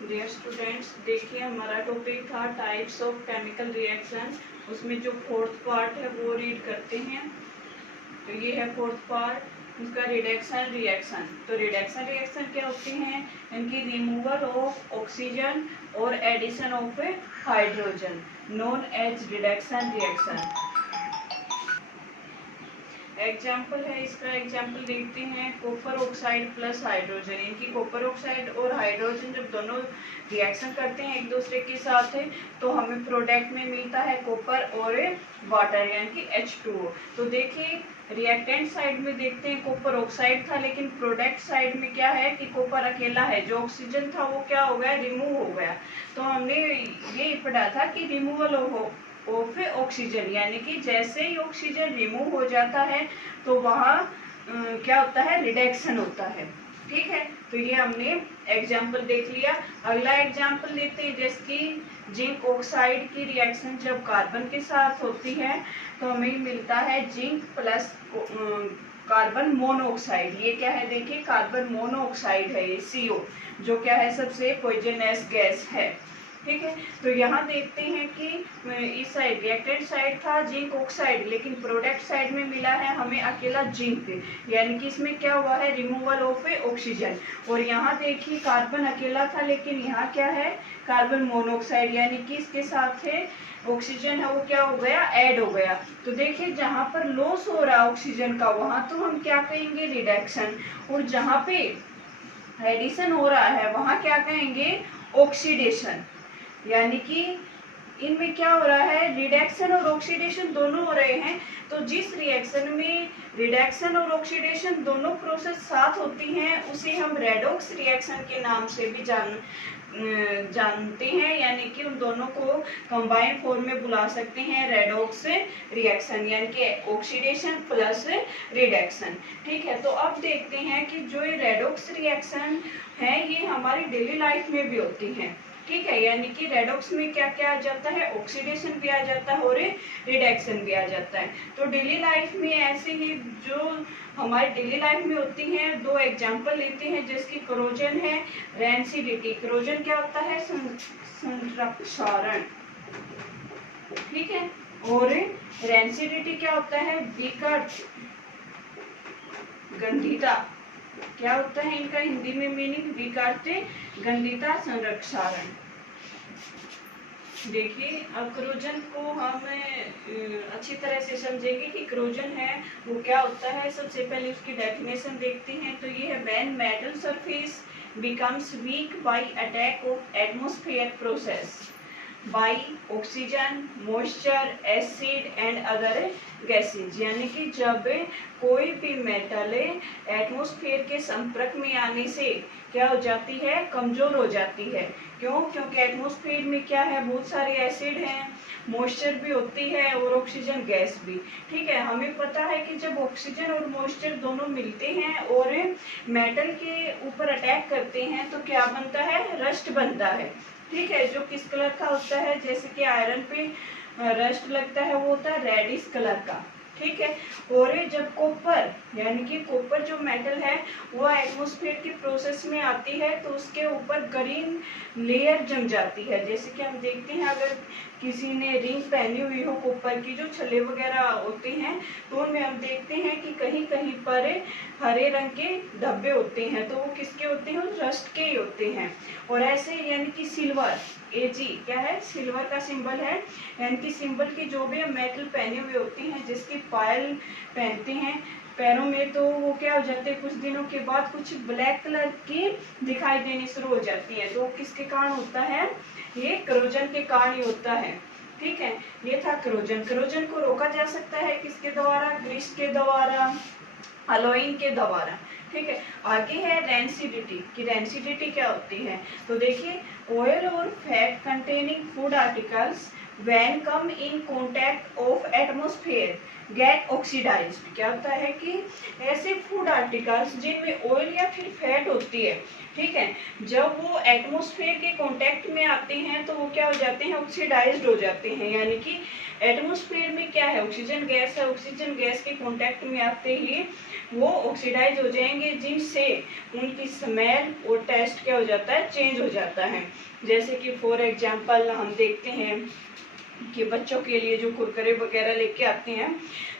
Dear students, देखिए हमारा topic था टाइप्स ऑफ केमिकल रिएक्शन। उसमें जो फोर्थ पार्ट है वो रीड करते हैं। तो ये है फोर्थ पार्ट, उसका रिडक्शन रिएक्शन। तो रिडक्शन रिएक्शन क्या होती हैं? इनकी रिमूवल ऑफ ऑक्सीजन और addition of hydrogen, known as reduction reaction. Example है इसका, एग्जाम्पल देखते हैं। कॉपर ऑक्साइड प्लस हाइड्रोजन, इनकी कॉपर ऑक्साइड और हाइड्रोजन जब दोनों रिएक्शन करते हैं एक दूसरे के साथ है तो हमें प्रोडक्ट में मिलता है कॉपर और वाटर यानी कि H2O। तो देखिए रिएक्टेंट साइड में देखते हैं कॉपर ऑक्साइड था, लेकिन प्रोडक्ट साइड में क्या है कि कॉपर अकेला है, जो ऑक्सीजन था वो क्या हो गया, रिमूव हो गया। तो हमने ये पढ़ा था कि रिमूवल ऑफ ऑक्सीजन, यानी कि जैसे ही ऑक्सीजन रिमूव हो जाता है तो वहाँ क्या होता है, रिडक्शन होता है। ठीक है, तो ये हमने एग्जाम्पल देख लिया। अगला एग्जाम्पल लेते हैं, जैसे कि जिंक ऑक्साइड की रिएक्शन जब कार्बन के साथ होती है तो हमें मिलता है जिंक प्लस कार्बन मोनोऑक्साइड। ये क्या है, देखिए कार्बन मोनोऑक्साइड है ये CO, जो क्या है सबसे पॉइजनस गैस है। ठीक है, तो यहाँ देखते हैं कि इस साइड रिएक्टेंट साइड था जिंक ऑक्साइड, लेकिन प्रोडक्ट साइड में मिला है हमें अकेला जिंक, यानी कि इसमें क्या हुआ है, रिमूवल ऑफ ऑक्सीजन। और यहाँ देखिए कार्बन अकेला था, लेकिन यहाँ क्या है, कार्बन मोनोऑक्साइड, यानी कि इसके साथ है ऑक्सीजन है वो क्या हो गया, ऐड हो गया। तो देखिए जहाँ पर लॉस हो रहा है ऑक्सीजन का वहां तो हम क्या कहेंगे, रिडक्शन, और जहाँ पे एडिशन हो रहा है वहां क्या कहेंगे, ऑक्सीडेशन। यानी कि इनमें क्या हो रहा है, रिडक्शन और ऑक्सीडेशन दोनों हो रहे हैं। तो जिस रिएक्शन में रिडक्शन और ऑक्सीडेशन दोनों प्रोसेस साथ होती हैं उसे हम रेडॉक्स रिएक्शन के नाम से भी जानते हैं, यानी कि उन दोनों को कंबाइंड फॉर्म में बुला सकते हैं रेडॉक्स रिएक्शन, यानी कि ऑक्सीडेशन प्लस रिडक्शन। ठीक है, तो अब देखते हैं कि जो ये रेडॉक्स रिएक्शन है ये हमारी डेली लाइफ में भी होती हैं। ठीक है, यानी कि रेडॉक्स में क्या क्या आ जाता है, ऑक्सीडेशन भी आ जाता है और रिडक्शन भी आ जाता है। तो डेली लाइफ में ऐसे ही जो हमारी डेली लाइफ में होती हैं, दो एग्जांपल लेते हैं, जिसकी क्रोजन है रेंसिडिटी। क्रोजन क्या होता है, संरक्षण। ठीक है, और रेंसिडिटी क्या होता है, विकट, गंधिता। क्या होता है इनका हिंदी में मीनिंग, विकट, गंधिता, संरक्षण। देखिए अब क्रोजन को हम अच्छी तरह से समझेंगे कि क्रोजन है वो क्या होता है। सबसे पहले उसकी डेफिनेशन देखते हैं। तो ये है, when metal surface becomes weak by attack of atmosphere process by oxygen, moisture, acid and other gases. यानी कि जब कोई भी मेटल एटमॉस्फेयर के संपर्क में आने से क्या हो जाती है, कमजोर हो जाती है। क्यों? क्योंकि एटमॉस्फेयर में क्या है, बहुत सारे एसिड हैं, मॉइस्चर भी होती है और ऑक्सीजन गैस भी। ठीक है, हमें पता है कि जब ऑक्सीजन और मॉइस्चर दोनों मिलते हैं और मेटल के ऊपर अटैक करते हैं तो क्या बनता है, रस्ट बनता है। ठीक है, जो किस कलर का होता है, जैसे कि आयरन पे रस्ट लगता है वो होता है रेडिश कलर का। ठीक है, और जब कॉपर यानी कि कॉपर जो मेटल है वो एटमॉस्फेयर की प्रोसेस में आती है तो उसके ऊपर ग्रीन लेयर जम जाती है। जैसे कि हम देखते हैं अगर किसी ने रिंग पहनी हुई हो कॉपर की, जो छल्ले वगैरह होते हैं तो उनमें हम देखते हैं कि कहीं कहीं पर हरे रंग के धब्बे होते हैं, तो वो किसके होते हैं, रस्ट के ही होते हैं। और ऐसे यानी कि सिल्वर, Ag क्या है, सिल्वर का सिंबल है, यानी कि सिंबल की जो भी हम मेटल पहने हुए होते हैं, जिसकी पायल पहनते हैं पैरों में, तो वो क्या हो जाते हैं, कुछ दिनों के बाद कुछ ब्लैक कलर की दिखाई देनी शुरू हो जाती है। तो किसके कारण होता है, ये क्रोजन के कारण ही होता है। ठीक है, ये था क्रोजन। क्रोजन को रोका जा सकता है किसके द्वारा, ग्रीस के द्वारा, अलोइन के द्वारा। ठीक है, आगे है रेंसिडिटी कि रेंसिडिटी क्या होती है। तो देखिए, ऑयल और fat containing food articles when come in contact of atmosphere get oxidized. क्या होता है कि ऐसे फूड आर्टिकल्स जिनमें ऑयल या फिर फैट होती है, ठीक है, जब वो एटमोस्फेयर के कांटेक्ट में आते हैं तो वो क्या हो जाते हैं, ऑक्सीडाइज्ड हो जाते हैं। यानी कि एटमोस्फेयर में क्या है, ऑक्सीजन गैस है, ऑक्सीजन गैस के कांटेक्ट में आते ही वो ऑक्सीडाइज हो जाएंगे, जिनसे उनकी स्मेल और टेस्ट क्या हो जाता है, चेंज हो जाता है। जैसे कि फॉर एग्जांपल हम देखते हैं कि बच्चों के लिए जो कुरकुरे वगैरह लेके आते हैं,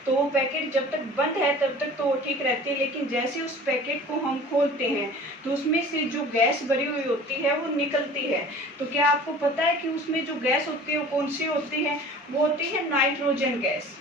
तो वो पैकेट जब तक बंद है तब तक तो वो ठीक रहती है, लेकिन जैसे उस पैकेट को हम खोलते हैं तो उसमें से जो गैस भरी हुई होती है वो निकलती है। तो क्या आपको पता है कि उसमें जो गैस होती है वो कौन सी होती है, वो होती है नाइट्रोजन गैस,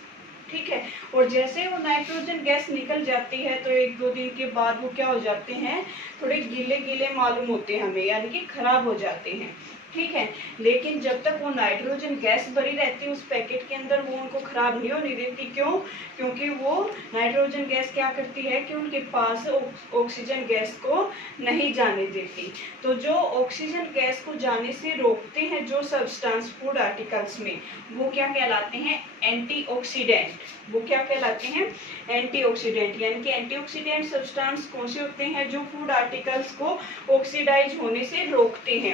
ठीक है। और जैसे वो नाइट्रोजन गैस निकल जाती है तो 1-2 दिन के बाद वो क्या हो जाते हैं, थोड़े गीले गीले मालूम होते हैं हमें, यानी कि खराब हो जाते हैं, ठीक है। लेकिन जब तक वो नाइट्रोजन गैस भरी रहती है उस पैकेट के अंदर, वो उनको खराब नहीं होने देती। क्यों? क्योंकि वो नाइट्रोजन गैस क्या करती है कि उनके पास ऑक्सीजन गैस को नहीं जाने देती। तो जो ऑक्सीजन गैस को जाने से रोकते हैं जो सब्सटेंस फूड आर्टिकल्स में, वो क्या कहलाते हैं, एंटीऑक्सीडेंट। वो क्या कहलाते हैं, एंटीऑक्सीडेंट। यानी कि एंटीऑक्सीडेंट सब्सटेंस कौन से होते हैं, जो फूड आर्टिकल्स को ऑक्सीडाइज होने से रोकते हैं।